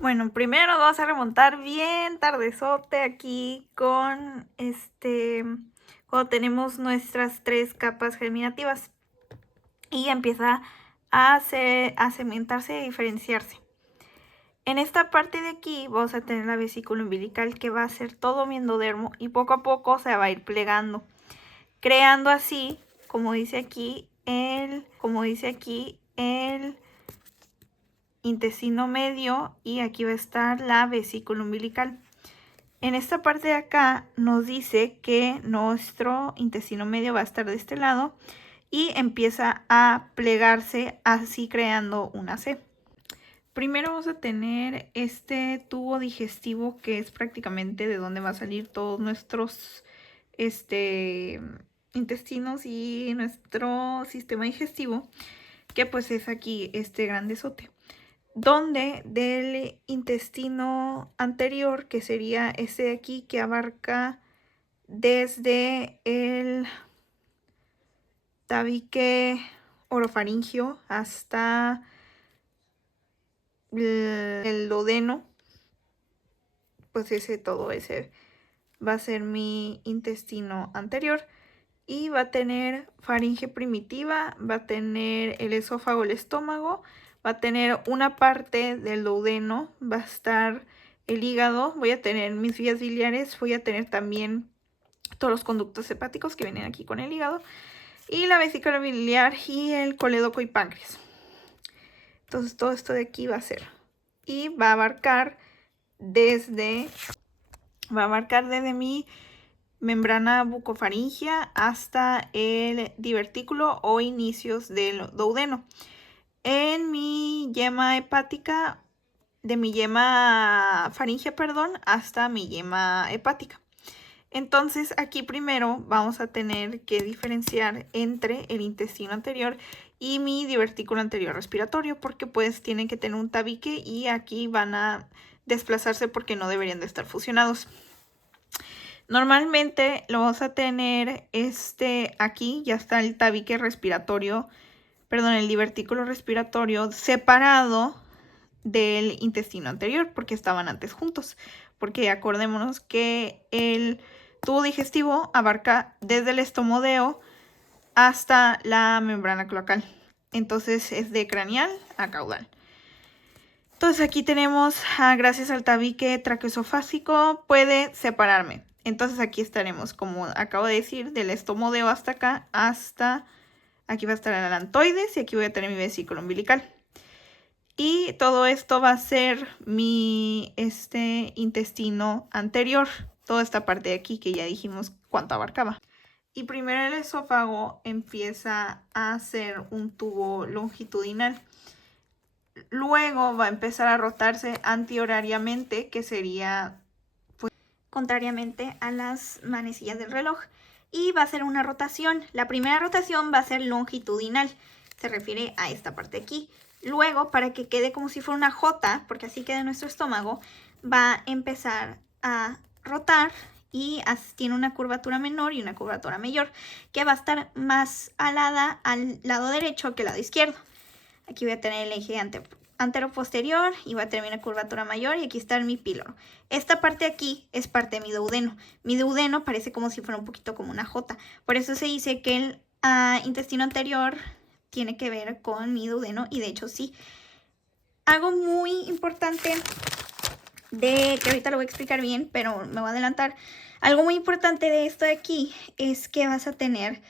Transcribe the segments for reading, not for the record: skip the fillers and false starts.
Bueno, primero vamos a remontar bien tardezote aquí con cuando tenemos nuestras 3 capas germinativas y empieza a cementarse y a diferenciarse. En esta parte de aquí vamos a tener la vesícula umbilical, que va a ser todo mi endodermo y poco a poco se va a ir plegando, creando así, como dice aquí, el intestino medio, y aquí va a estar la vesícula umbilical. En esta parte de acá nos dice que nuestro intestino medio va a estar de este lado y empieza a plegarse así, creando una C. Primero vamos a tener este tubo digestivo, que es prácticamente de donde va a salir todos nuestros intestinos y nuestro sistema digestivo, que pues es aquí este grandezote, donde del intestino anterior, que sería este de aquí, que abarca desde el tabique orofaringio hasta el duodeno, pues todo ese va a ser mi intestino anterior. Y va a tener faringe primitiva, va a tener el esófago, el estómago, va a tener una parte del duodeno, va a estar el hígado, voy a tener mis vías biliares, voy a tener también todos los conductos hepáticos que vienen aquí con el hígado, y la vesícula biliar y el colédoco y páncreas. Entonces todo esto de aquí va a ser, y va a abarcar desde mi membrana bucofaringia hasta el divertículo o inicios del duodeno. En mi yema hepática, de mi yema faringia, perdón, hasta mi yema hepática. Entonces aquí primero vamos a tener que diferenciar entre el intestino anterior y mi divertículo anterior respiratorio, porque pues tienen que tener un tabique y aquí van a desplazarse porque no deberían de estar fusionados. Normalmente lo vamos a tener aquí, ya está el tabique respiratorio, perdón, el divertículo respiratorio separado del intestino anterior, porque estaban antes juntos. Porque acordémonos que el tubo digestivo abarca desde el estomodeo hasta la membrana cloacal. Entonces es de craneal a caudal. Entonces aquí tenemos, gracias al tabique traqueosofásico, puede separarme. Entonces aquí estaremos, como acabo de decir, del estomodeo hasta acá, hasta aquí va a estar el alantoides y aquí voy a tener mi vesícula umbilical. Y todo esto va a ser mi intestino anterior, toda esta parte de aquí que ya dijimos cuánto abarcaba. Y primero el esófago empieza a ser un tubo longitudinal. Luego va a empezar a rotarse antihorariamente, que sería pues contrariamente a las manecillas del reloj. Y va a ser una rotación. La primera rotación va a ser longitudinal. Se refiere a esta parte de aquí. Luego, para que quede como si fuera una J, porque así queda nuestro estómago, va a empezar a rotar y tiene una curvatura menor y una curvatura mayor, que va a estar más alada al lado derecho que al lado izquierdo. Aquí voy a tener el eje antero-posterior y voy a tener una curvatura mayor, y aquí está mi píloro. Esta parte de aquí es parte de mi duodeno. Mi duodeno parece como si fuera un poquito como una J. Por eso se dice que el intestino anterior tiene que ver con mi duodeno, y de hecho sí. Algo muy importante, que ahorita lo voy a explicar bien, pero me voy a adelantar. Algo muy importante de esto de aquí es que vas a tener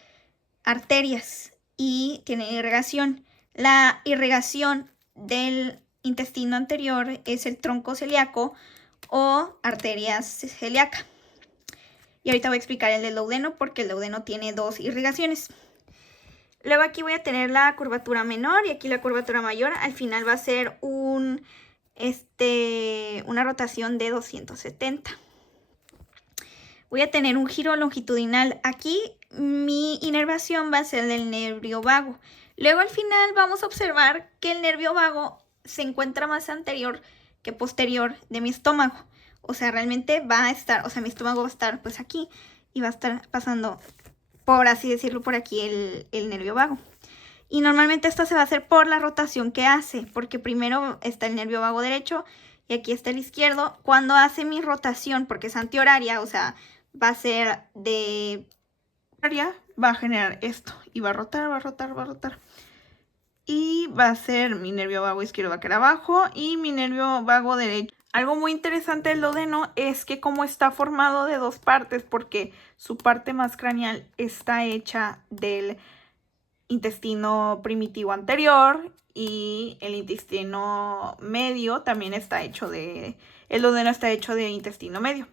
arterias y tiene irrigación. La irrigación del intestino anterior es el tronco celíaco o arterias celíaca. Y ahorita voy a explicar el del duodeno, porque el duodeno tiene 2 irrigaciones. Luego aquí voy a tener la curvatura menor y aquí la curvatura mayor. Al final va a ser una rotación de 270. Voy a tener un giro longitudinal. Aquí mi inervación va a ser del nervio vago. Luego al final vamos a observar que el nervio vago se encuentra más anterior que posterior de mi estómago. O sea, realmente va a estar, o sea, mi estómago va a estar pues aquí y va a estar pasando, por así decirlo, por aquí el nervio vago. Y normalmente esto se va a hacer por la rotación que hace, porque primero está el nervio vago derecho y aquí está el izquierdo. Cuando hace mi rotación, porque es antihoraria, o sea, va a ser de horaria, va a generar esto y va a rotar, va a rotar, va a rotar. Y va a ser mi nervio vago izquierdo va a quedar abajo y mi nervio vago derecho. Algo muy interesante del duodeno es que como está formado de dos partes, porque su parte más craneal está hecha del intestino primitivo anterior y el intestino medio también está hecho de... El duodeno está hecho de intestino medio.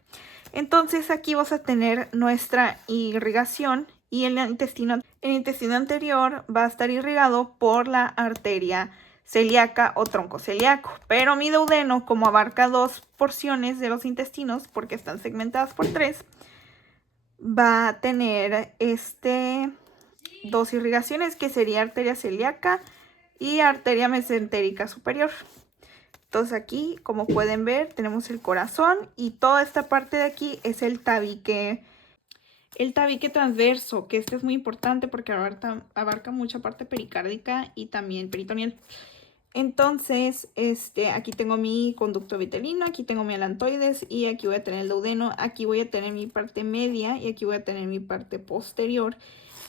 Entonces aquí vas a tener nuestra irrigación y el intestino anterior va a estar irrigado por la arteria celíaca o tronco celíaco. Pero mi duodeno, como abarca dos porciones de los intestinos, porque están segmentadas por tres, va a tener dos irrigaciones, que sería arteria celíaca y arteria mesentérica superior. Entonces aquí, como pueden ver, tenemos el corazón y toda esta parte de aquí es el tabique transverso, que este es muy importante porque abarca mucha parte pericárdica y también peritoneal. Entonces, aquí tengo mi conducto vitelino, aquí tengo mi alantoides y aquí voy a tener el duodeno, aquí voy a tener mi parte media y aquí voy a tener mi parte posterior,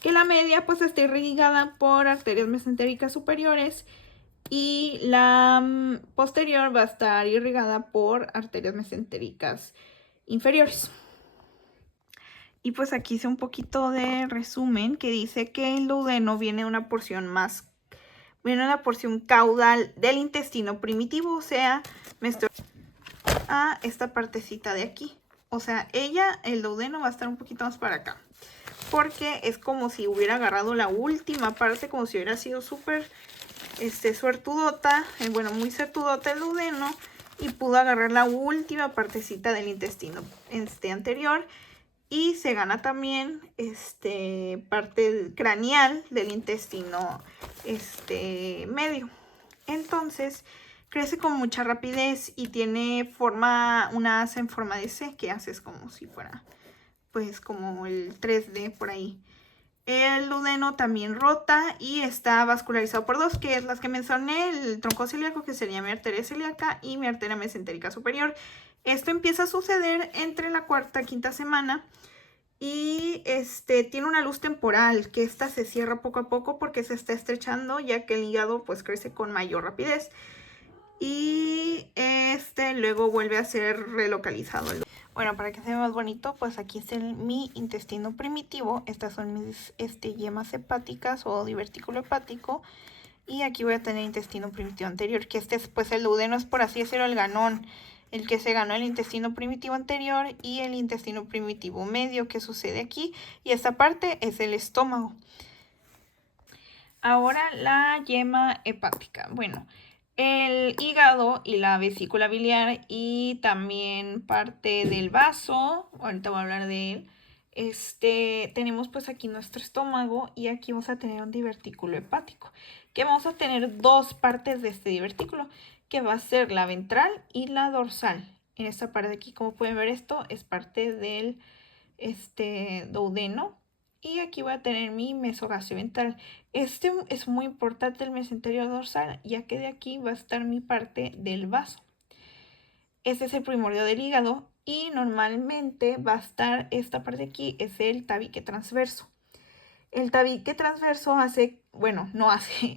que la media pues está irrigada por arterias mesentéricas superiores y la posterior va a estar irrigada por arterias mesentéricas inferiores. Y pues aquí hice un poquito de resumen que dice que el duodeno viene una porción caudal del intestino primitivo, o sea, me estoy a esta partecita de aquí. O sea, el duodeno va a estar un poquito más para acá, porque es como si hubiera agarrado la última parte, como si hubiera sido súper suertudota, bueno, muy suertudota el duodeno, y pudo agarrar la última partecita del intestino anterior. Y se gana también parte craneal del intestino medio. Entonces crece con mucha rapidez y tiene una asa en forma de C, que haces como si fuera pues como el 3D por ahí. El duodeno también rota y está vascularizado por dos, que es las que mencioné, el tronco celíaco, que sería mi arteria celíaca, y mi arteria mesentérica superior. Esto empieza a suceder entre la cuarta y quinta semana y tiene una luz temporal, que esta se cierra poco a poco porque se está estrechando, ya que el hígado pues crece con mayor rapidez y luego vuelve a ser relocalizado. Bueno, para que se vea más bonito, pues aquí es mi intestino primitivo. Estas son mis yemas hepáticas o divertículo hepático. Y aquí voy a tener intestino primitivo anterior, que pues el duodeno es, por así decirlo, el ganón. El que se ganó el intestino primitivo anterior y el intestino primitivo medio, que sucede aquí. Y esta parte es el estómago. Ahora la yema hepática. Bueno, el hígado y la vesícula biliar y también parte del vaso, ahorita voy a hablar de él. Tenemos pues aquí nuestro estómago y aquí vamos a tener un divertículo hepático, que vamos a tener dos partes de este divertículo, que va a ser la ventral y la dorsal. En esta parte de aquí, como pueden ver, esto es parte del duodeno. Y aquí voy a tener mi mesogastrio ventral. Este es muy importante, el mesenterio dorsal, ya que de aquí va a estar mi parte del vaso. Este es el primordio del hígado y normalmente va a estar esta parte de aquí, es el tabique transverso. El tabique transverso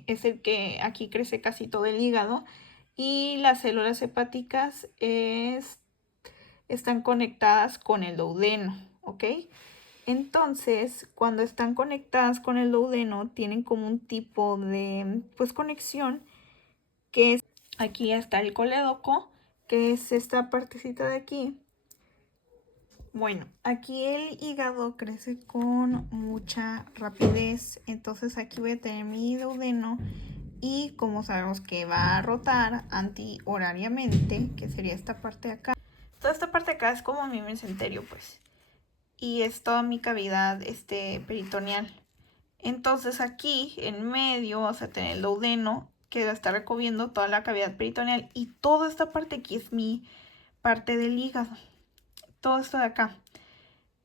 es el que aquí crece casi todo el hígado y las células hepáticas están conectadas con el duodeno, ¿ok? Entonces, cuando están conectadas con el duodeno, tienen como un tipo de conexión, que es, aquí está el colédoco, que es esta partecita de aquí. Bueno, aquí el hígado crece con mucha rapidez, entonces aquí voy a tener mi duodeno y como sabemos que va a rotar antihorariamente, que sería esta parte de acá. Toda esta parte de acá es como mi mesenterio, pues. Y es toda mi cavidad peritoneal. Entonces aquí en medio vamos a tener el duodeno, que va a estar recubriendo toda la cavidad peritoneal, y toda esta parte aquí es mi parte del hígado, todo esto de acá.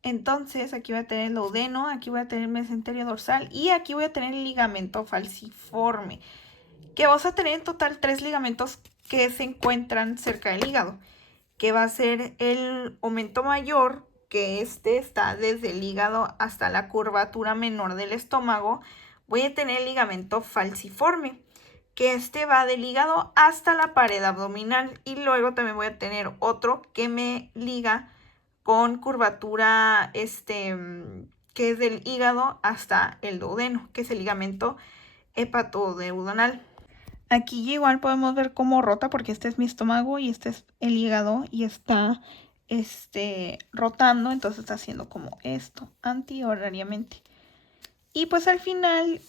Entonces aquí voy a tener el duodeno, aquí voy a tener el mesenterio dorsal y aquí voy a tener el ligamento falciforme, que vamos a tener en total 3 ligamentos que se encuentran cerca del hígado, que va a ser el aumento mayor, que está desde el hígado hasta la curvatura menor del estómago. Voy a tener el ligamento falciforme, que va del hígado hasta la pared abdominal, y luego también voy a tener otro que me liga con curvatura que es del hígado hasta el duodeno, que es el ligamento hepatoduodenal. Aquí igual podemos ver cómo rota, porque este es mi estómago y este es el hígado, y está rotando, entonces está haciendo como esto antihorariamente. Y pues al final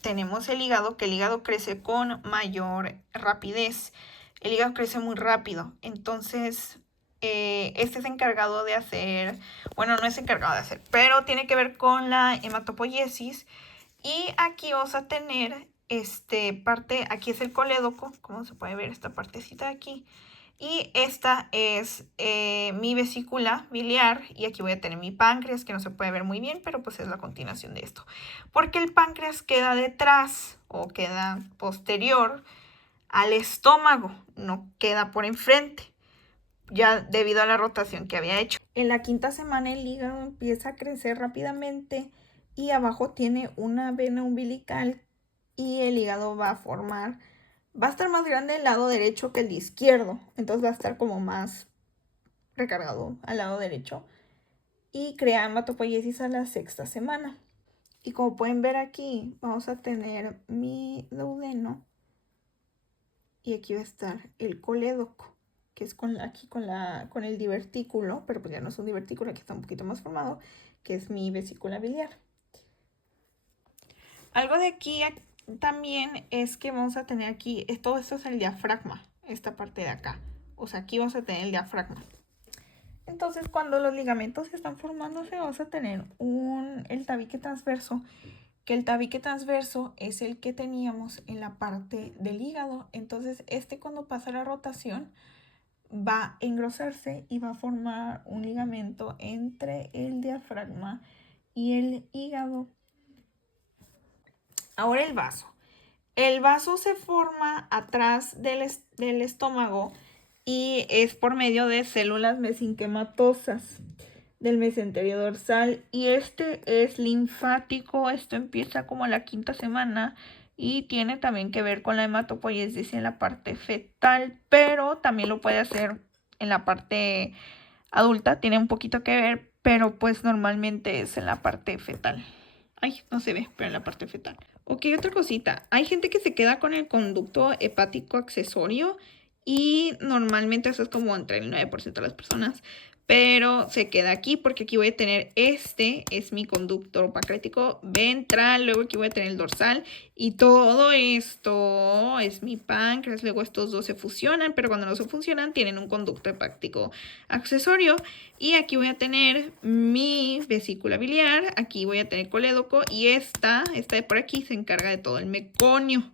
tenemos el hígado, que el hígado crece con mayor rapidez. El hígado crece muy rápido, entonces este es encargado de hacer, bueno, no es encargado de hacer, pero tiene que ver con la hematopoiesis. Y aquí vamos a tener parte, aquí es el colédoco, como se puede ver esta partecita de aquí. Y esta es mi vesícula biliar, y aquí voy a tener mi páncreas, que no se puede ver muy bien, pero pues es la continuación de esto. Porque el páncreas queda detrás o queda posterior al estómago, no queda por enfrente, ya debido a la rotación que había hecho. En la quinta semana el hígado empieza a crecer rápidamente y abajo tiene una vena umbilical, y el hígado va a estar más grande el lado derecho que el izquierdo, entonces va a estar como más recargado al lado derecho, y crea hematopoiesis a la sexta semana. Y como pueden ver aquí, vamos a tener mi duodeno, y aquí va a estar el colédoco, que es aquí con el divertículo, pero pues ya no es un divertículo, aquí está un poquito más formado, que es mi vesícula biliar. Algo de aquí también es que vamos a tener aquí, todo esto es el diafragma, esta parte de acá. O sea, aquí vamos a tener el diafragma. Entonces, cuando los ligamentos están formándose, vamos a tener el tabique transverso, que el tabique transverso es el que teníamos en la parte del hígado. Entonces, cuando pasa la rotación va a engrosarse y va a formar un ligamento entre el diafragma y el hígado. Ahora el vaso. El vaso se forma atrás del estómago y es por medio de células mesenquimatosas del mesenterio dorsal, y es linfático. Esto empieza como la quinta semana y tiene también que ver con la hematopoiesis en la parte fetal, pero también lo puede hacer en la parte adulta, tiene un poquito que ver, pero pues normalmente es en la parte fetal. Ay, no se ve, pero en la parte fetal. Ok, otra cosita. Hay gente que se queda con el conducto hepático accesorio, y normalmente eso es como entre el 9% de las personas, pero se queda aquí porque aquí voy a tener es mi conducto pancreático ventral, luego aquí voy a tener el dorsal, y todo esto es mi páncreas. Luego estos dos se fusionan, pero cuando no se fusionan tienen un conducto hepático accesorio. Y aquí voy a tener mi vesícula biliar, aquí voy a tener colédoco, y esta de por aquí se encarga de todo el meconio.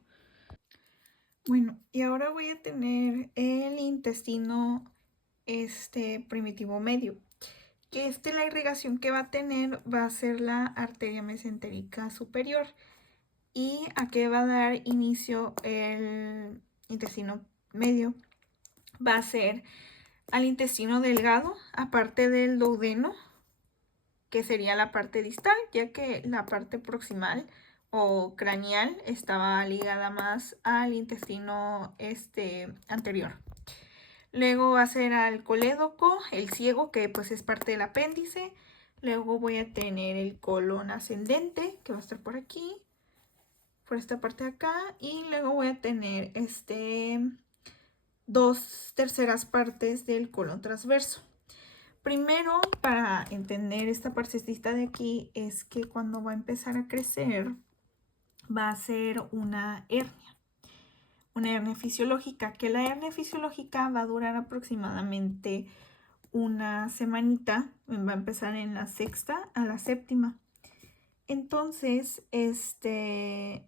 Bueno, y ahora voy a tener el intestino primitivo medio, que la irrigación que va a tener va a ser la arteria mesentérica superior, y a qué va a dar inicio el intestino medio. Va a ser al intestino delgado, aparte del duodeno, que sería la parte distal, ya que la parte proximal o craneal estaba ligada más al intestino anterior. Luego va a ser al colédoco, el ciego, que pues es parte del apéndice. Luego voy a tener el colon ascendente, que va a estar por aquí, por esta parte de acá. Y luego voy a tener 2/3 partes del colon transverso. Primero, para entender esta partecita de aquí, es que cuando va a empezar a crecer, va a ser una hernia fisiológica, que la hernia fisiológica va a durar aproximadamente una semanita, va a empezar en la sexta a la séptima. Entonces, se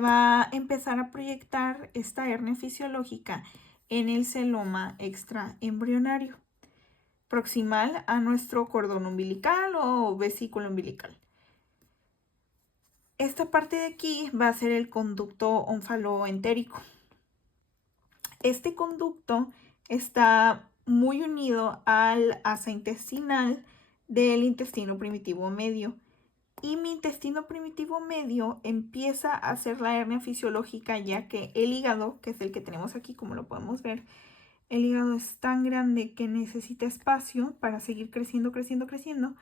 va a empezar a proyectar esta hernia fisiológica en el celoma extraembrionario, proximal a nuestro cordón umbilical o vesícula umbilical. Esta parte de aquí va a ser el conducto onfaloentérico. este conducto está muy unido al asa intestinal del intestino primitivo medio. Y mi intestino primitivo medio empieza a hacer la hernia fisiológica, ya que el hígado, que es el que tenemos aquí, como lo podemos ver, el hígado es tan grande que necesita espacio para seguir creciendo, creciendo, creciendo.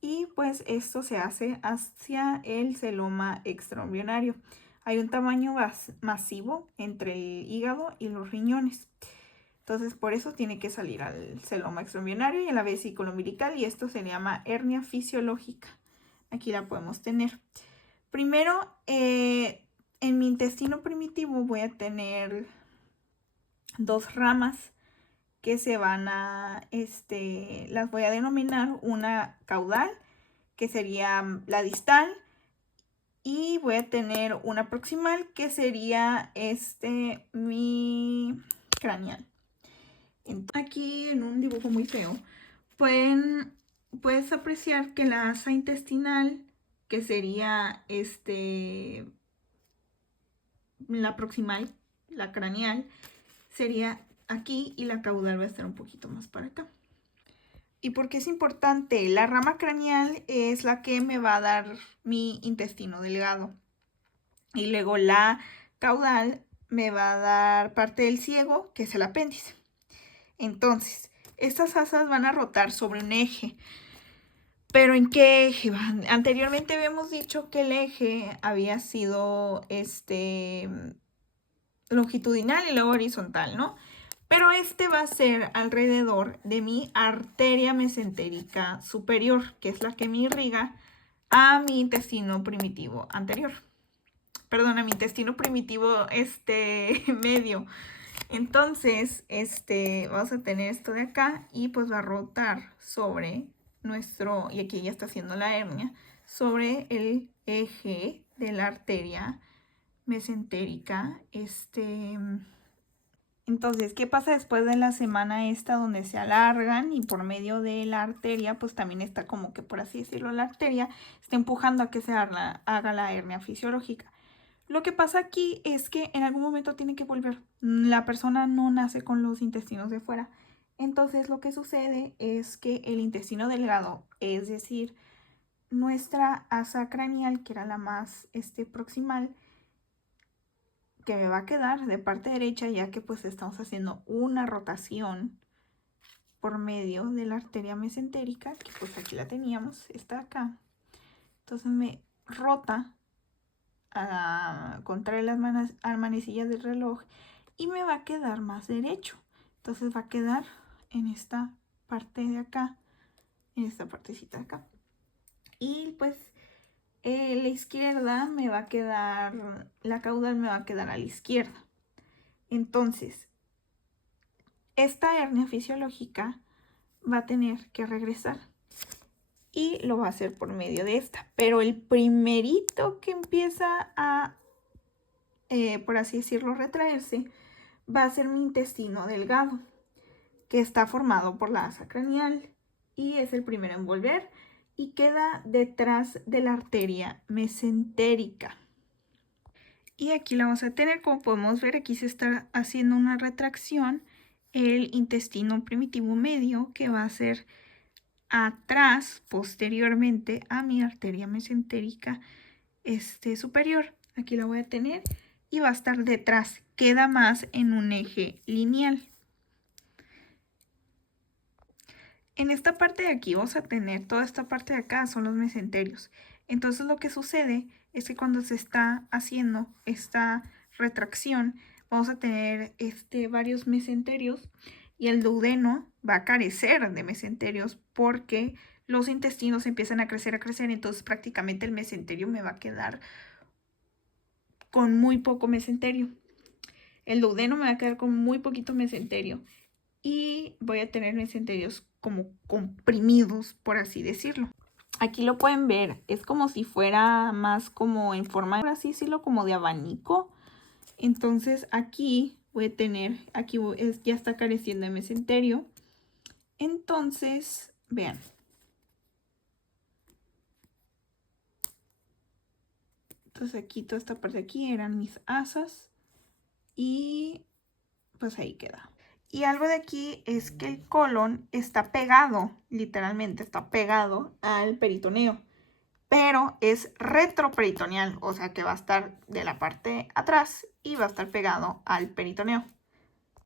Y pues esto se hace hacia el celoma extraembrionario. Hay un tamaño masivo entre el hígado y los riñones. Entonces por eso tiene que salir al celoma extraembrionario y a la vesícula umbilical, y esto se llama hernia fisiológica. Aquí la podemos tener. Primero, en mi intestino primitivo voy a tener dos ramas que se van a, las voy a denominar una caudal, que sería la distal, y voy a tener una proximal, que sería mi craneal. Aquí en un dibujo muy feo puedes apreciar que la asa intestinal, que sería la proximal, la craneal, sería aquí, y la caudal va a estar un poquito más para acá. ¿Y por qué es importante? La rama craneal es la que me va a dar mi intestino delgado, y luego la caudal me va a dar parte del ciego, que es el apéndice. Entonces, estas asas van a rotar sobre un eje. ¿Pero en qué eje van? Anteriormente habíamos dicho que el eje había sido longitudinal y luego horizontal, ¿no? Pero va a ser alrededor de mi arteria mesentérica superior, que es la que me irriga a mi intestino primitivo anterior. Perdón, a mi intestino primitivo medio. Entonces, vamos a tener esto de acá, y pues va a rotar sobre nuestro, y aquí ya está haciendo la hernia, sobre el eje de la arteria mesentérica. Entonces, ¿qué pasa después de la semana esta donde se alargan y por medio de la arteria, pues también está como que, por así decirlo, la arteria está empujando a que se haga la hernia fisiológica? Lo que pasa aquí es que en algún momento tiene que volver. La persona no nace con los intestinos de fuera. Entonces lo que sucede es que el intestino delgado, es decir, nuestra asa craneal, que era la más proximal, que me va a quedar de parte derecha, ya que pues estamos haciendo una rotación por medio de la arteria mesentérica, que pues aquí la teníamos, está acá. Entonces me rota contra las manecillas del reloj y me va a quedar más derecho. Entonces va a quedar en esta parte de acá, en esta partecita de acá. Y pues la izquierda me va a quedar, la caudal me va a quedar a la izquierda. Entonces, esta hernia fisiológica va a tener que regresar, y lo va a hacer por medio de esta. Pero el primerito que empieza a, por así decirlo, retraerse, va a ser mi intestino delgado, que está formado por la asa craneal, y es el primero en volver, y queda detrás de la arteria mesentérica. Y aquí la vamos a tener, como podemos ver, aquí se está haciendo una retracción, el intestino primitivo medio, que va a ser atrás, posteriormente a mi arteria mesentérica superior. Aquí la voy a tener y va a estar detrás, queda más en un eje lineal. En esta parte de aquí vamos a tener, toda esta parte de acá son los mesenterios. Entonces lo que sucede es que cuando se está haciendo esta retracción, vamos a tener varios mesenterios, y el duodeno va a carecer de mesenterios porque los intestinos empiezan a crecer, entonces prácticamente el mesenterio me va a quedar con muy poco mesenterio. El duodeno me va a quedar con muy poquito mesenterio, y voy a tener mesenterios como comprimidos, por así decirlo. Aquí lo pueden ver, es como si fuera más como en forma, por así decirlo, como de abanico. Entonces aquí voy a tener, aquí ya está careciendo de mesenterio. Entonces, vean. Entonces aquí, toda esta parte de aquí eran mis asas, y pues ahí queda. Y algo de aquí es que el colon está pegado, literalmente está pegado al peritoneo, pero es retroperitoneal, o sea que va a estar de la parte atrás y va a estar pegado al peritoneo.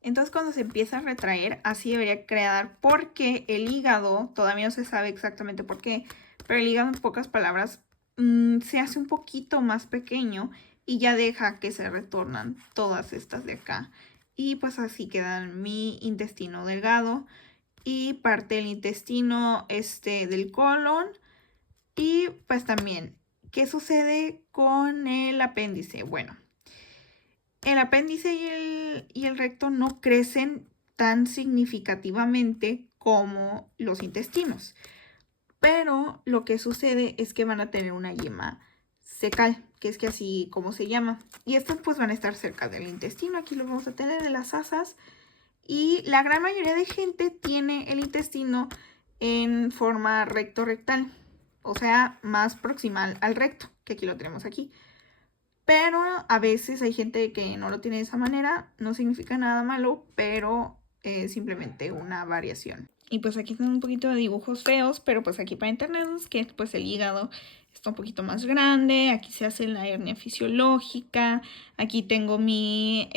Entonces cuando se empieza a retraer, así debería quedar, porque el hígado, todavía no se sabe exactamente por qué, pero el hígado en pocas palabras se hace un poquito más pequeño y ya deja que se retornan todas estas de acá. Y pues así queda mi intestino delgado y parte del intestino del colon. Y pues también, ¿qué sucede con el apéndice? Bueno, el apéndice y el recto no crecen tan significativamente como los intestinos, pero lo que sucede es que van a tener una yema cecal, que es que así como se llama, y estas pues van a estar cerca del intestino. Aquí lo vamos a tener de las asas, y la gran mayoría de gente tiene el intestino en forma recto-rectal, o sea, más proximal al recto, que aquí lo tenemos aquí. Pero a veces hay gente que no lo tiene de esa manera, no significa nada malo, pero es simplemente una variación. Y pues aquí están un poquito de dibujos feos, pero pues aquí para entendernos que pues el hígado está un poquito más grande, aquí se hace la hernia fisiológica, aquí tengo mi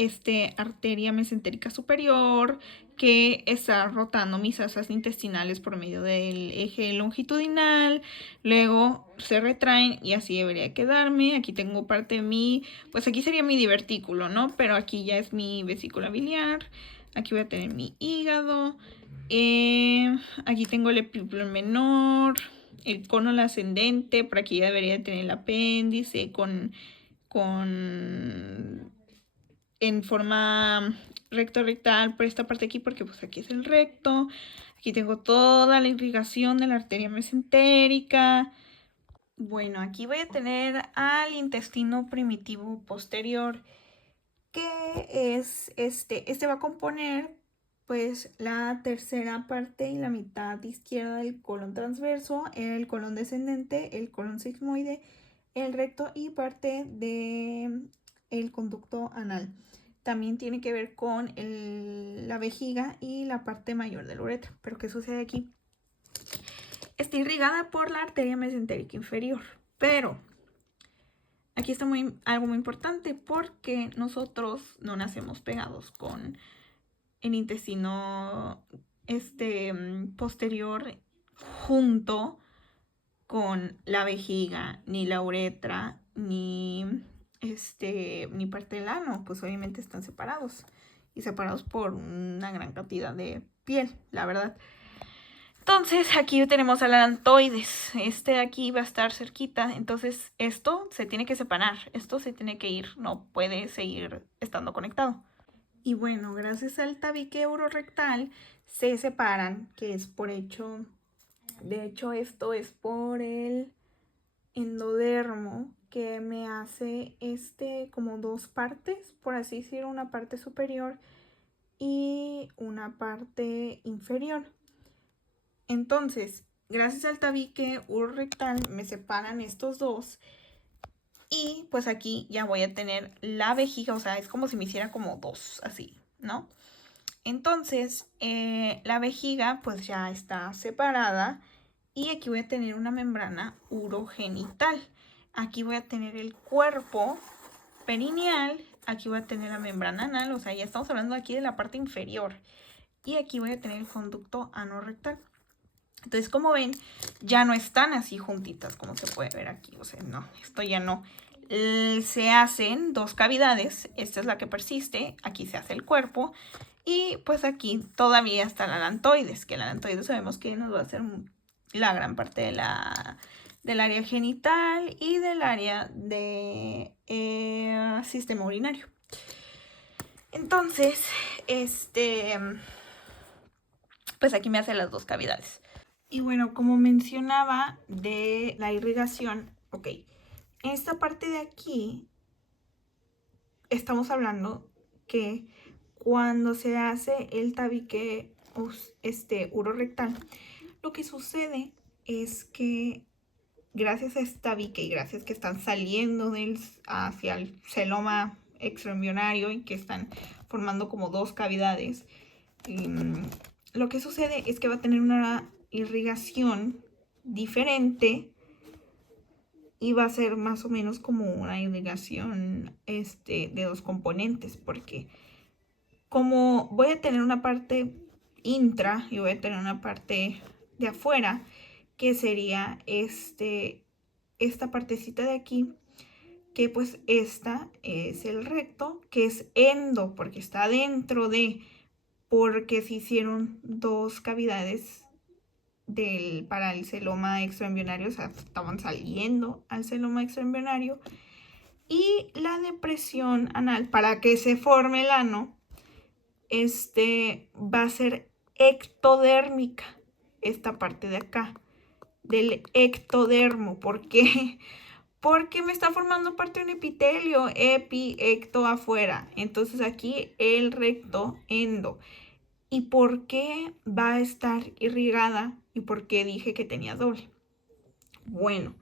arteria mesentérica superior que está rotando mis asas intestinales por medio del eje longitudinal, luego se retraen y así debería quedarme. Aquí tengo parte de mi, pues aquí sería mi divertículo, ¿no? Pero aquí ya es mi vesícula biliar, aquí voy a tener mi hígado. Aquí tengo el epículo menor, el cono ascendente, por aquí ya debería tener el apéndice en forma recto-rectal por esta parte aquí, porque pues aquí es el recto. Aquí tengo toda la irrigación de la arteria mesentérica. Bueno, aquí voy a tener al intestino primitivo posterior, que es este va a componer pues la tercera parte y la mitad izquierda del colon transverso, el colon descendente, el colon sigmoide, el recto y parte de el conducto anal. También tiene que ver con la vejiga y la parte mayor de la uretra. Pero ¿qué sucede aquí? Está irrigada por la arteria mesentérica inferior, pero aquí está algo muy importante, porque nosotros no nacemos pegados con el intestino posterior junto con la vejiga, ni la uretra, ni parte del ano. Pues obviamente están separados, y separados por una gran cantidad de piel, la verdad. Entonces aquí tenemos al alantoides, de aquí va a estar cerquita, entonces esto se tiene que separar, esto se tiene que ir, no puede seguir estando conectado. Y bueno, gracias al tabique urorectal se separan, que es por hecho, de hecho esto es por el endodermo, que me hace como dos partes, por así decirlo, una parte superior y una parte inferior. Entonces, gracias al tabique urorectal me separan estos dos, y pues aquí ya voy a tener la vejiga, o sea, es como si me hiciera como dos, así, ¿no? Entonces, la vejiga pues ya está separada, y aquí voy a tener una membrana urogenital. Aquí voy a tener el cuerpo perineal, aquí voy a tener la membrana anal, o sea, ya estamos hablando aquí de la parte inferior, y aquí voy a tener el conducto anorrectal. Entonces, como ven, ya no están así juntitas como se puede ver aquí. O sea, no, esto ya no. Se hacen dos cavidades. Esta es la que persiste. Aquí se hace el cuerpo. Y pues aquí todavía está el alantoides, que el alantoides sabemos que nos va a hacer la gran parte del área genital y del área de sistema urinario. Entonces, pues aquí me hace las dos cavidades. Y bueno, como mencionaba de la irrigación, ok, en esta parte de aquí estamos hablando que cuando se hace el tabique urorectal, lo que sucede es que gracias a este tabique y gracias que están saliendo hacia el celoma extraembrionario y que están formando como dos cavidades. Lo que sucede es que va a tener una irrigación diferente y va a ser más o menos como una irrigación de dos componentes, porque como voy a tener una parte intra y voy a tener una parte de afuera, que sería esta partecita de aquí, que pues esta es el recto, que es endo, porque está dentro de, porque se hicieron dos cavidades para el celoma extraembrionario, o sea, estaban saliendo al celoma extraembrionario. Y la depresión anal, para que se forme el ano, va a ser ectodérmica, esta parte de acá, del ectodermo. ¿Por qué? Porque me está formando parte de un epitelio, epi, ecto, afuera. Entonces aquí el recto, endo. ¿Y por qué va a estar irrigada? ¿Y por qué dije que tenía doble? Bueno,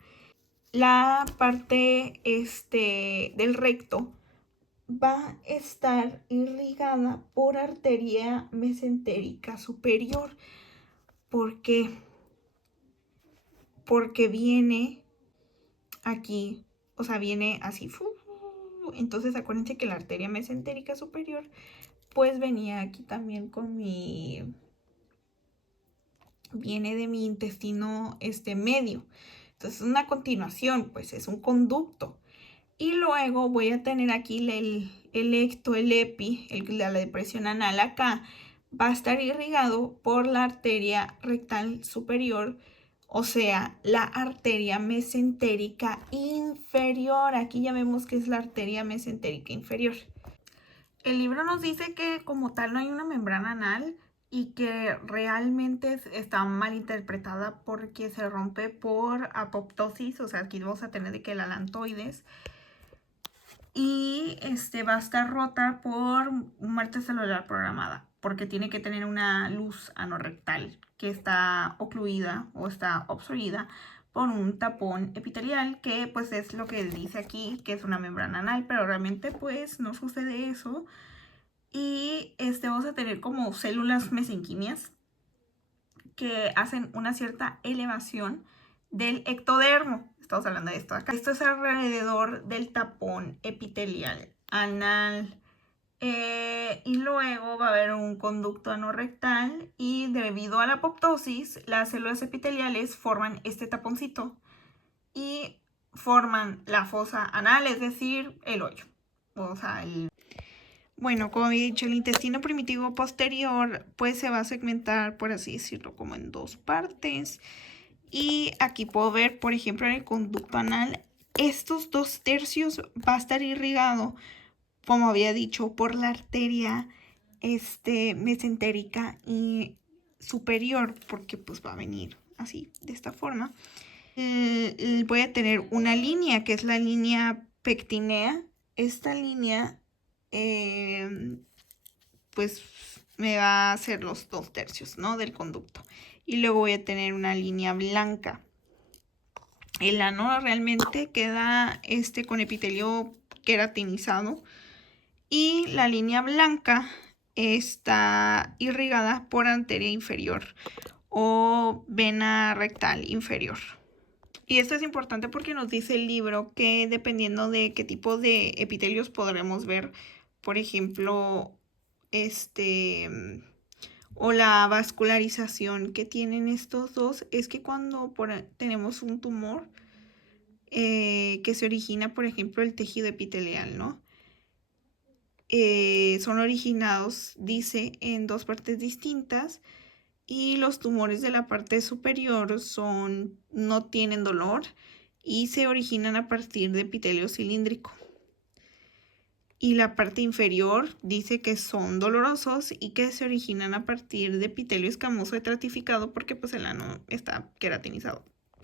la parte del recto va a estar irrigada por arteria mesentérica superior. ¿Por qué? Porque viene aquí, o sea, viene así. Entonces acuérdense que la arteria mesentérica superior pues venía aquí también con viene de mi intestino medio. Entonces una continuación, pues es un conducto. Y luego voy a tener aquí el ecto, el epi, la depresión anal acá. Va a estar irrigado por la arteria rectal superior, o sea, la arteria mesentérica inferior. Aquí ya vemos que es la arteria mesentérica inferior. El libro nos dice que como tal no hay una membrana anal y que realmente está mal interpretada porque se rompe por apoptosis, o sea, aquí vamos a tener de que el alantoides, y va a estar rota por muerte celular programada, porque tiene que tener una luz anorrectal que está ocluida o está obstruida por un tapón epitelial, que pues es lo que dice aquí, que es una membrana anal, pero realmente pues no sucede eso. Y vamos a tener como células mesenquimias que hacen una cierta elevación del ectodermo. Estamos hablando de esto acá. Esto es alrededor del tapón epitelial anal. Y luego va a haber un conducto anorrectal y debido a la apoptosis, las células epiteliales forman este taponcito y forman la fosa anal, es decir, el hoyo. O sea, Bueno, como había dicho, el intestino primitivo posterior pues se va a segmentar, por así decirlo, como en dos partes. Y aquí puedo ver, por ejemplo, en el conducto anal, estos 2/3 va a estar irrigado, como había dicho, por la arteria mesentérica y superior, porque pues va a venir así, de esta forma. Voy a tener una línea, que es la línea pectinea. Esta línea pues me va a hacer los 2/3, ¿no?, del conducto. Y luego voy a tener una línea blanca. El ano realmente queda con epitelio queratinizado y la línea blanca está irrigada por arteria inferior o vena rectal inferior. Y esto es importante porque nos dice el libro que dependiendo de qué tipo de epitelios podremos ver, por ejemplo, o la vascularización que tienen estos dos, es que cuando tenemos un tumor que se origina, por ejemplo, el tejido epitelial, ¿no? Son originados, dice, en dos partes distintas. Y los tumores de la parte superior no tienen dolor y se originan a partir de epitelio cilíndrico. Y la parte inferior dice que son dolorosos y que se originan a partir de epitelio escamoso estratificado porque pues el ano está queratinizado.